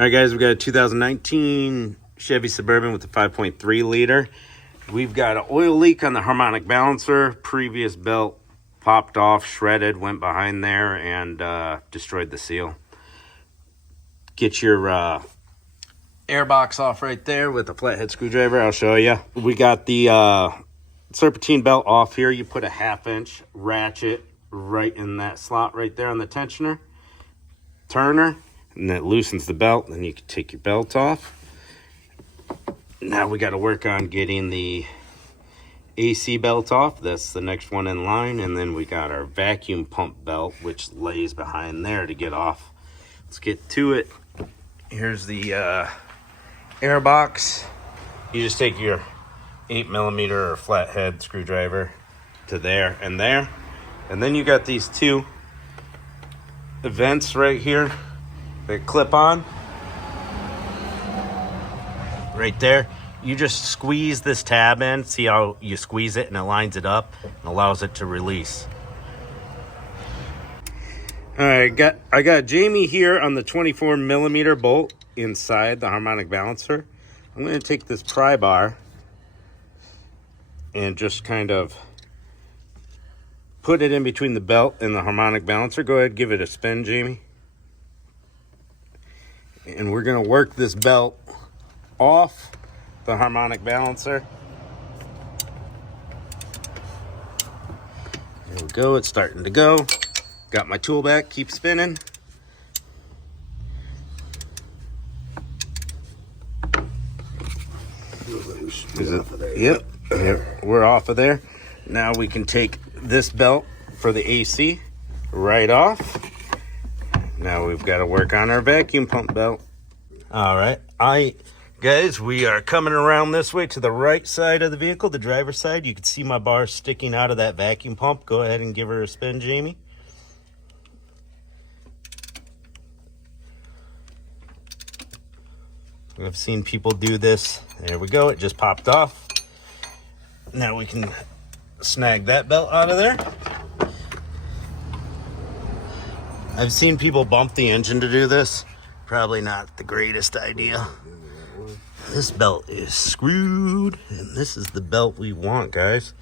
All right, guys, we got a 2019 Chevy Suburban with a 5.3 liter. We've got an oil leak on the harmonic balancer. Previous belt popped off, shredded, went behind there, and destroyed the seal. Get your airbox off right there with a flathead screwdriver. I'll show you. We got the serpentine belt off here. You put a 1/2 inch ratchet right in that slot right there on the tensioner. Turner. And that loosens the belt. Then you can take your belt off. Now we got to work on getting the AC belt off. That's the next one in line. And then we got our vacuum pump belt, which lays behind there to get off. Let's get to it. Here's the airbox. You just take your 8mm or flathead screwdriver to there. And then you got these two vents right here. They clip on right there. You just squeeze this tab in. See how you squeeze it and it lines it up and allows it to release. All right, I got Jamie here on the 24mm bolt inside the harmonic balancer. I'm going to take this pry bar and just kind of put it in between the belt and the harmonic balancer. Go ahead, give it a spin, Jamie. And we're going to work this belt off the harmonic balancer. There we go. It's starting to go. Got my tool back. Keep spinning. Is it? Yep. We're off of there. Now we can take this belt for the AC right off. Now we've got to work on our vacuum pump belt. All right. Guys, we are coming around this way to the right side of the vehicle, the driver's side. You can see my bar sticking out of that vacuum pump. Go ahead and give her a spin, Jamie. I've seen people do this. There we go. It just popped off. Now we can snag that belt out of there. I've seen people bump the engine to do this. Probably not the greatest idea. This belt is screwed, and this is the belt we want, guys.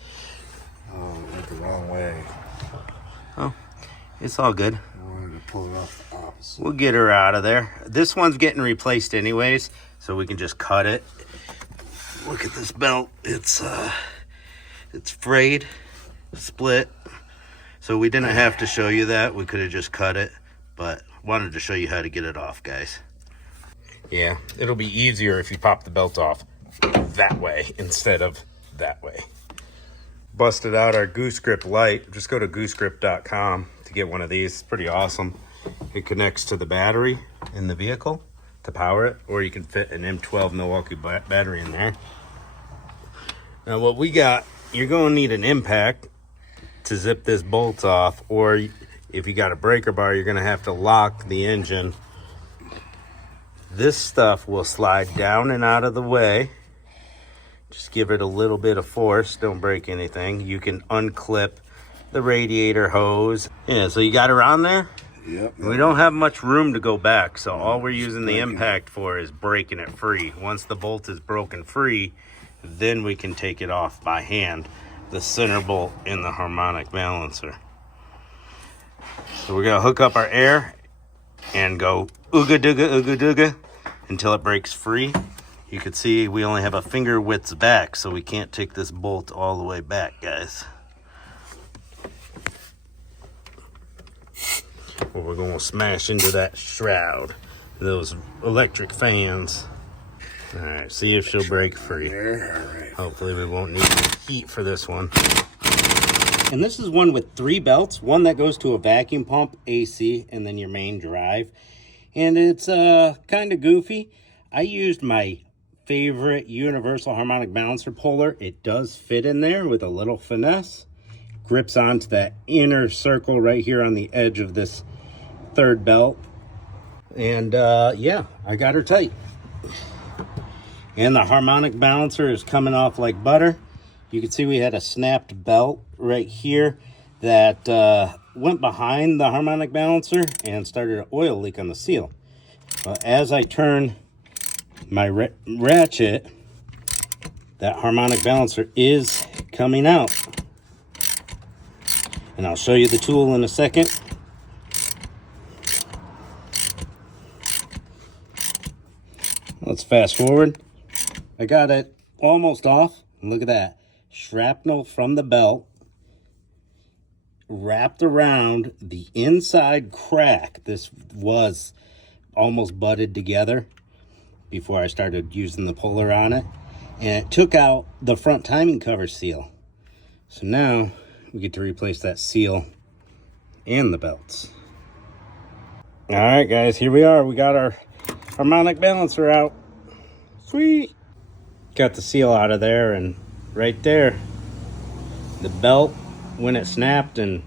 Oh, it went the wrong way. Oh, it's all good. I wanted to pull it off the opposite. We'll get her out of there. This one's getting replaced anyways, so we can just cut it. Look at this belt. It's frayed, split. So we didn't have to show you that. We could have just cut it, but wanted to show you how to get it off, guys. Yeah, it'll be easier if you pop the belt off that way instead of that way. Busted out our Goose Grip Lite. Just go to goosegrip.com to get one of these. It's pretty awesome. It connects to the battery in the vehicle to power it, or you can fit an M12 Milwaukee battery in there. Now what we got, you're going to need an impact to zip this bolt off, or if you got a breaker bar, you're going to have to lock the engine. This stuff will slide down and out of the way. Just give it a little bit of force. Don't break anything. You can unclip the radiator hose. Yeah, so you got her on there? Yep. We don't have much room to go back, so all we're using the impact for is breaking it free. Once the bolt is broken free, then we can take it off by hand. The center bolt in the harmonic balancer. So we're gonna hook up our air and go ooga dooga until it breaks free. You can see we only have a finger width back, so we can't take this bolt all the way back, guys. Or we're gonna smash into that shroud, those electric fans. All right, see if she'll break free. Hopefully we won't need any heat for this one. And this is one with 3 belts. One that goes to a vacuum pump, AC, and then your main drive. And it's kind of goofy. I used my favorite universal harmonic balancer puller. It does fit in there with a little finesse. Grips onto that inner circle right here on the edge of this 3rd belt. And yeah, I got her tight. And the harmonic balancer is coming off like butter. You can see we had a snapped belt right here that went behind the harmonic balancer and started an oil leak on the seal. As I turn my ratchet, that harmonic balancer is coming out. And I'll show you the tool in a second. Let's fast forward. I got it almost off. Look at that. Shrapnel from the belt wrapped around the inside crack. This was almost butted together before I started using the puller on it. And it took out the front timing cover seal. So now we get to replace that seal and the belts. All right, guys, here we are. We got our harmonic balancer out. Sweet. Got the seal out of there, and right there, the belt, when it snapped and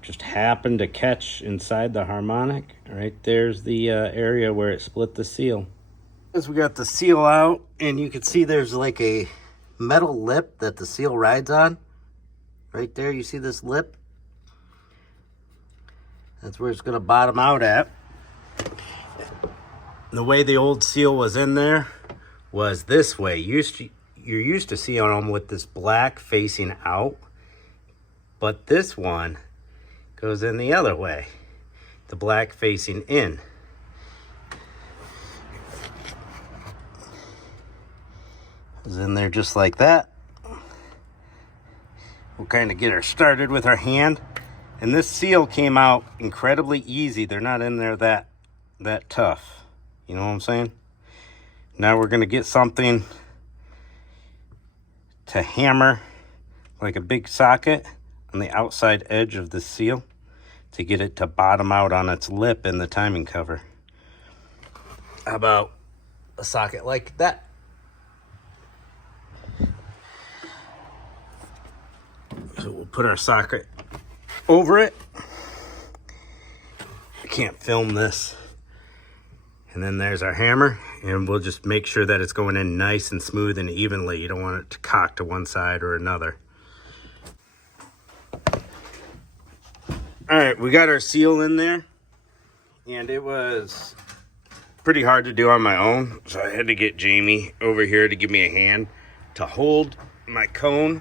just happened to catch inside the harmonic, right there's the area where it split the seal. As we got the seal out, and you can see there's like a metal lip that the seal rides on. Right there, you see this lip? That's where it's going to bottom out at. The way the old seal was in there was this way. You're used to seeing them with this black facing out, but this one goes in the other way, the black facing in. It's in there just like that. We'll kind of get her started with our hand. And this seal came out incredibly easy. They're not in there that tough. You know what I'm saying? Now we're going to get something to hammer like a big socket on the outside edge of the seal to get it to bottom out on its lip in the timing cover. How about a socket like that? So we'll put our socket over it. I can't film this. And then there's our hammer, and we'll just make sure that it's going in nice and smooth and evenly. You don't want it to cock to one side or another. All right, we got our seal in there, and it was pretty hard to do on my own, so I had to get Jamie over here to give me a hand to hold my cone.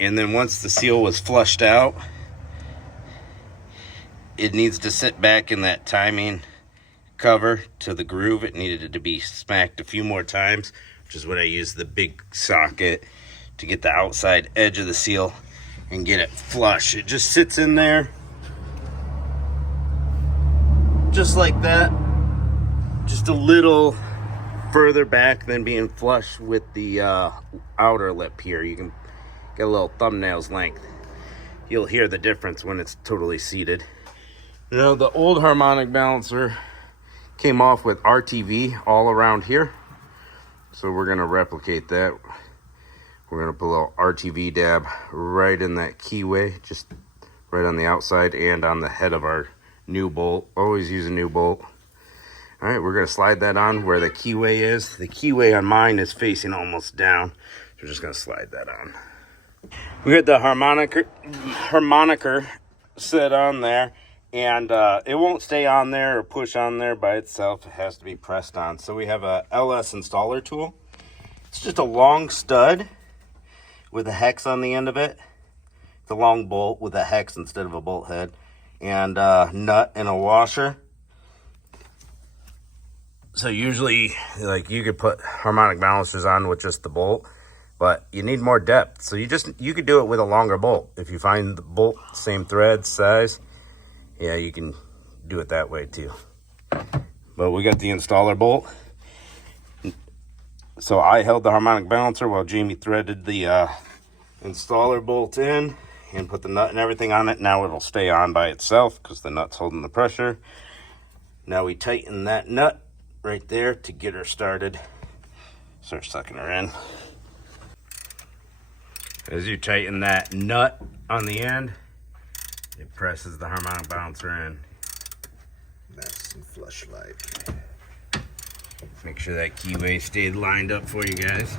And then once the seal was flushed out, it needs to sit back in that timing cover to the groove. It needed it to be smacked a few more times, which is when I used the big socket to get the outside edge of the seal and get it flush. It just sits in there just like that, just a little further back than being flush with the outer lip here. You can get a little thumbnail's length. You'll hear the difference when it's totally seated. You know, the old harmonic balancer came off with RTV all around here. So we're going to replicate that. We're going to put a little RTV dab right in that keyway, just right on the outside and on the head of our new bolt. Always use a new bolt. All right, we're going to slide that on where the keyway is. The keyway on mine is facing almost down. So we're just going to slide that on. We got the harmonicer set on there. And it won't stay on there or push on there by itself. It has to be pressed on. So we have a LS installer tool. It's just a long stud with a hex on the end of it. It's a long bolt with a hex instead of a bolt head. And a nut and a washer. So usually, like, you could put harmonic balancers on with just the bolt. But you need more depth. So you could do it with a longer bolt. If you find the bolt, same thread, size, yeah, you can do it that way too. But we got the installer bolt. So I held the harmonic balancer while Jamie threaded the installer bolt in and put the nut and everything on it. Now it'll stay on by itself because the nut's holding the pressure. Now we tighten that nut right there to get her started. Start sucking her in. As you tighten that nut on the end, it presses the harmonic balancer in. Nice and flush-like. Make sure that keyway stayed lined up for you guys.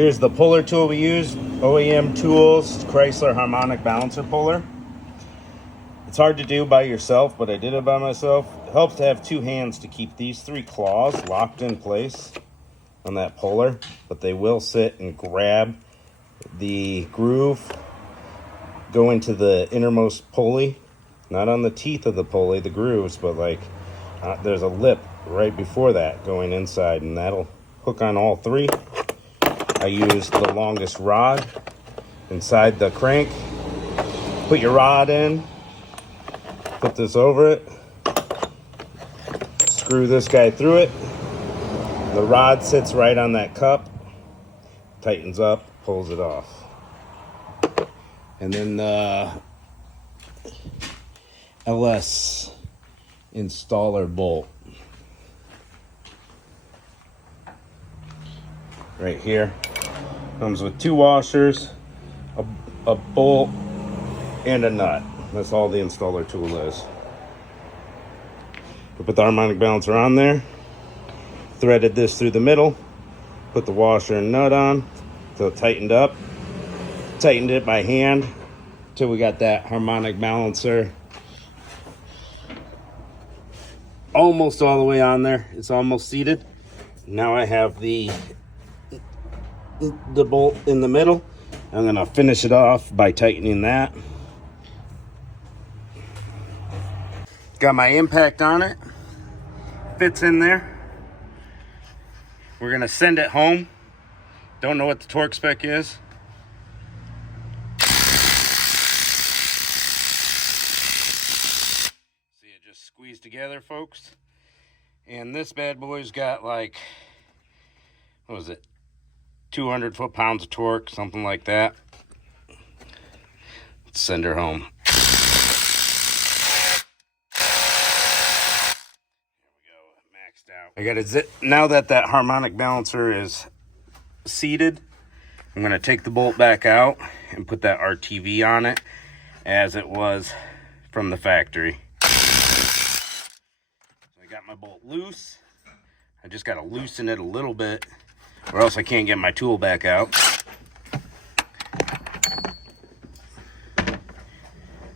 Here's the puller tool we use. OEM Tools Chrysler Harmonic Balancer Puller. It's hard to do by yourself, but I did it by myself. It helps to have two hands to keep these three claws locked in place on that puller, but they will sit and grab the groove, go into the innermost pulley, not on the teeth of the pulley, the grooves, but like there's a lip right before that going inside, and that'll hook on all three. I used the longest rod inside the crank. Put your rod in, put this over it, screw this guy through it. The rod sits right on that cup, tightens up, pulls it off. And then the LS installer bolt right here comes with two washers, a bolt, and a nut. That's all the installer tool is. We put the harmonic balancer on there, threaded this through the middle, put the washer and nut on till it tightened up, tightened it by hand till we got that harmonic balancer almost all the way on there. It's almost seated. Now I have the bolt in the middle. I'm gonna finish it off by tightening that. Got my impact on it, fits in there. We're gonna send it home. Don't know what the torque spec is. See it just squeezed together, folks. And this bad boy's got like, what was it? 200 foot-pounds of torque, something like that. Let's send her home. There we go, maxed out. I got a zip. Now that harmonic balancer is seated, I'm gonna take the bolt back out and put that RTV on it as it was from the factory. So I got my bolt loose. I just gotta loosen it a little bit, or else I can't get my tool back out.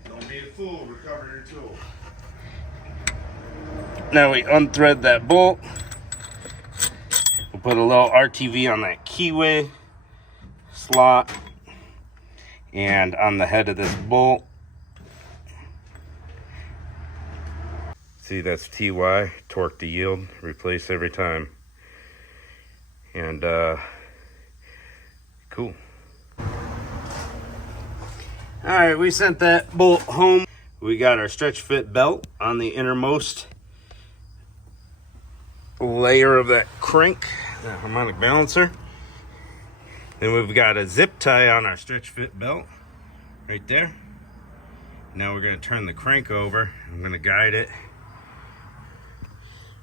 Don't be a fool, recover your tool. Now we unthread that bolt. We'll put a little RTV on that keyway slot and on the head of this bolt. See, that's TY, torque to yield, replace every time. And cool. All right, we sent that bolt home. We got our stretch fit belt on the innermost layer of that crank, that harmonic balancer. Then we've got a zip tie on our stretch fit belt right there. Now we're gonna turn the crank over. I'm gonna guide it.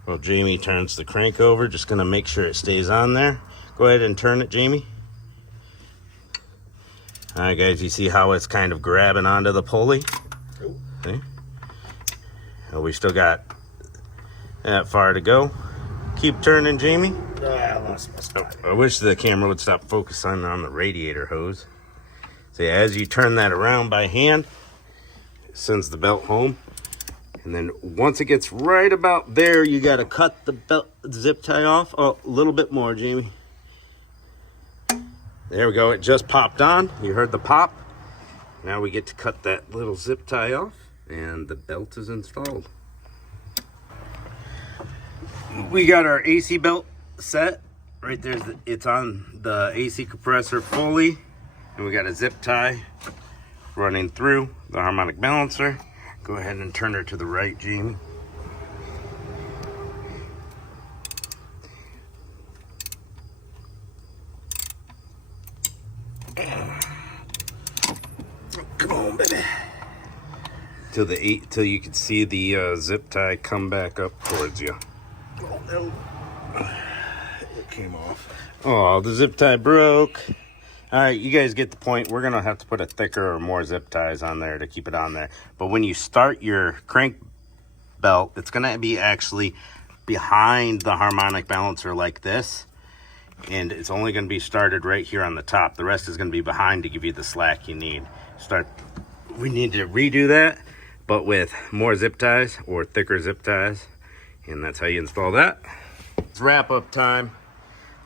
Well, Jamie turns the crank over, just gonna make sure it stays on there. Go ahead and turn it, Jamie. All right, guys, you see how it's kind of grabbing onto the pulley? See? Well, we still got that far to go. Keep turning, Jamie. I lost my spot. I wish the camera would stop focusing on the radiator hose. See, as you turn that around by hand, it sends the belt home. And then once it gets right about there, you got to cut the belt zip tie off. Oh, a little bit more, Jamie. There we go. It just popped on. You heard the pop. Now we get to cut that little zip tie off, and the belt is installed. We got our AC belt set. Right there, it's on the AC compressor fully. And we got a zip tie running through the harmonic balancer. Go ahead and turn her to the right, Jamie. Come on, baby. Till you can see the zip tie come back up towards you. Oh, no. It came off. Oh, the zip tie broke. All right, you guys get the point. We're gonna have to put a thicker or more zip ties on there to keep it on there. But when you start your crank belt, it's gonna be actually behind the harmonic balancer like this. And it's only going to be started right here on the top. The rest is going to be behind to give you the slack you need. We need to redo that, but with more zip ties or thicker zip ties. And that's how you install that. It's wrap up time.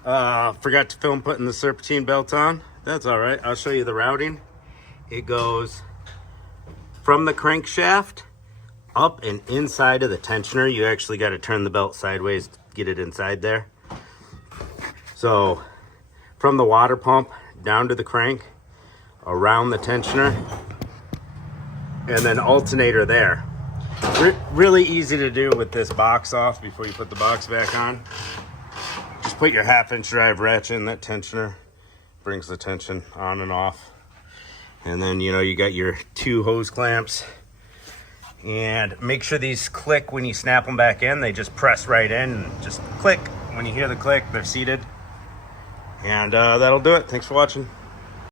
Forgot to film putting the serpentine belt on. That's all right. I'll show you the routing. It goes from the crankshaft up and inside of the tensioner. You actually got to turn the belt sideways to get it inside there. So from the water pump down to the crank, around the tensioner, and then alternator there. Really easy to do with this box off before you put the box back on. Just put your 1/2-inch drive ratchet in that tensioner, brings the tension on and off. And then, you know, you got your 2 hose clamps. And make sure these click when you snap them back in. They just press right in and just click. When you hear the click, they're seated. And that'll do it. Thanks for watching.